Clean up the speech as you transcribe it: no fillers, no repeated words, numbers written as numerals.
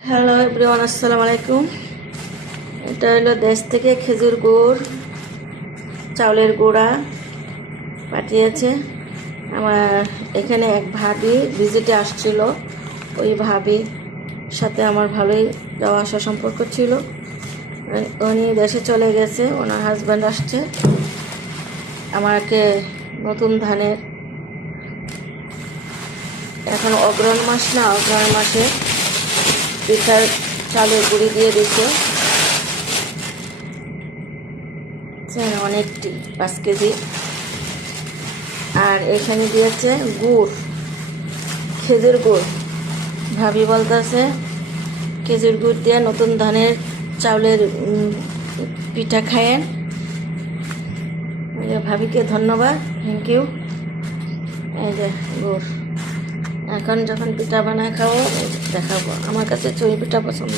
Hello everyone, আসসালামু আলাইকুম। এটা হলো দেশ থেকে খেজুর গুড়, চাউলের গুঁড়া পাঠিয়েছে। আমার এখানে এক ভাবি ভিজিটে আসছিল। ওই ভাবির সাথে আমার ভালোই যাওয়া আসা সম্পর্ক ছিল। উনি দেশে চলে গেছে, ওনার হাজব্যান্ড আসছে। আমাকে নতুন ধানের, এখন অগ্রহণ মাস না, অগ্রহণ মাসে পিঠার চালের গুঁড়ি দিয়ে দিচ্ছে অনেকটি 5 কেজি। আর এখানে দিয়েছে গুড়, খেজুর গুড়। ভাবি বলতেছে খেজুর গুড় দিয়ে নতুন ধানের চাউলের পিঠা খায়েন। ভাবিকে ধন্যবাদ, থ্যাংক ইউ। এই যে গুড়, এখন যখন পিঠা বানায় খাবো দেখাবো। আমার কাছে চুই পিঠা পছন্দ।